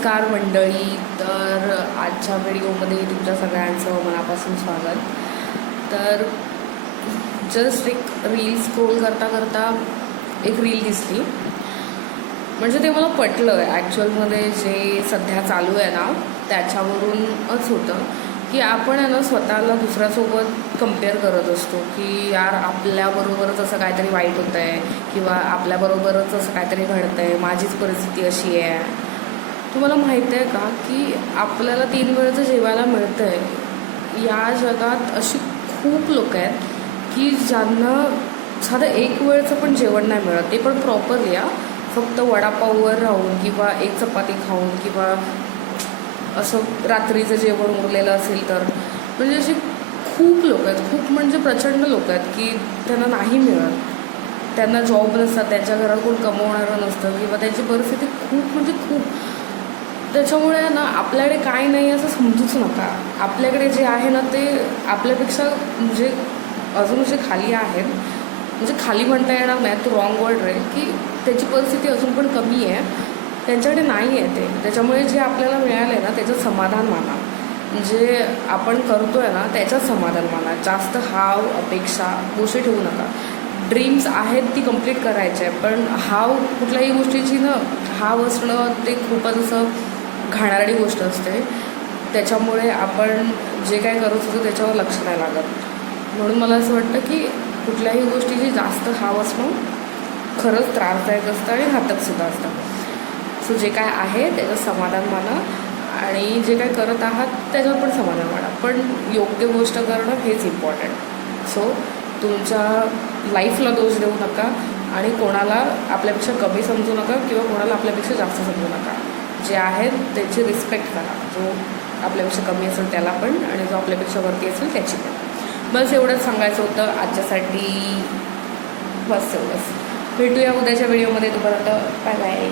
नमस्कार मंडळी. तर आजच्या व्हिडिओमध्ये तुमच्या सगळ्यांचं मनापासून स्वागत. तर जस्ट एक रील स्क्रोल करता करता एक रील दिसली, म्हणजे ते मला पटलं. ॲक्च्युअलमध्ये जे सध्या चालू आहे ना त्याच्यावरूनच होतं की आपण आहे ना स्वतःला दुसऱ्यासोबत कम्पेअर करत असतो की यार आपल्याबरोबरच असं काहीतरी वाईट होतं आहे किंवा आपल्याबरोबरच असं काहीतरी घडतं आहे, माझीच परिस्थिती अशी आहे. तुम्हाला माहीत आहे का की आपल्याला 3 वेळचं जेवायला मिळतं आहे. या जगात अशी खूप लोक आहेत की ज्यांना साधं 1 वेळचं पण जेवण नाही मिळत, ते पण प्रॉपरली. फक्त वडापाववर राहून किंवा एक चपाती खाऊन किंवा असं रात्रीचं जेवण उरलेलं असेल तर. म्हणजे असे खूप लोक आहेत, खूप म्हणजे प्रचंड लोक आहेत की त्यांना नाही मिळत, त्यांना जॉब नसतात, त्यांच्या घरात कोण कमवणारं नसतं किंवा त्यांची परिस्थिती खूप म्हणजे खूप. त्याच्यामुळे ना आपल्याकडे काय नाही असं समजूच नका. आपल्याकडे जे आहे ना ते आपल्यापेक्षा म्हणजे अजून जे खाली आहेत, म्हणजे खाली म्हणता येणार नाही, तो रॉंग वर्ड राहील, की त्याची परिस्थिती अजून पण कमी आहे, त्यांच्याकडे नाही आहे ते. त्याच्यामुळे जे आपल्याला मिळालं आहे ना त्याच्यात समाधान माना, जे आपण करतो आहे ना त्याच्यात समाधान माना. जास्त हाव अपेक्षा गोष्टी ठेवू नका. ड्रीम्स आहेत ती कंप्लीट करायचे आहे, पण हाव कुठल्याही गोष्टीची ना हाव असणं ते खूपच असं घाणारडी गोष्ट असते. त्याच्यामुळे आपण जे काय करत होतो त्याच्यावर लक्ष नाही लागत. म्हणून मला असं वाटतं की कुठल्याही गोष्टीची जास्त हाव असणं खरंच त्रासदायक असतं आणि घातकसुद्धा असतं. सो जे काय आहे त्याचं समाधान माना आणि जे काय करत आहात त्याच्यावर पण समाधान माना, पण योग्य गोष्ट करणं हेच इम्पॉर्टंट. सो तुमच्या लाईफला दोष देऊ नका आणि कोणाला आपल्यापेक्षा कमी समजू नका किंवा कोणाला आपल्यापेक्षा जास्त समजू नका. जे आहेत त्याची रिस्पेक्ट करा, जो आपल्यापेक्षा कमी असेल त्याला पण आणि जो आपल्यापेक्षा वरती असेल त्याची पण. बस एवढंच सांगायचं होतं आजच्यासाठी. बस एवढंच. भेटूया उद्याच्या व्हिडिओमध्ये. तोपर्यंत बाय बाय.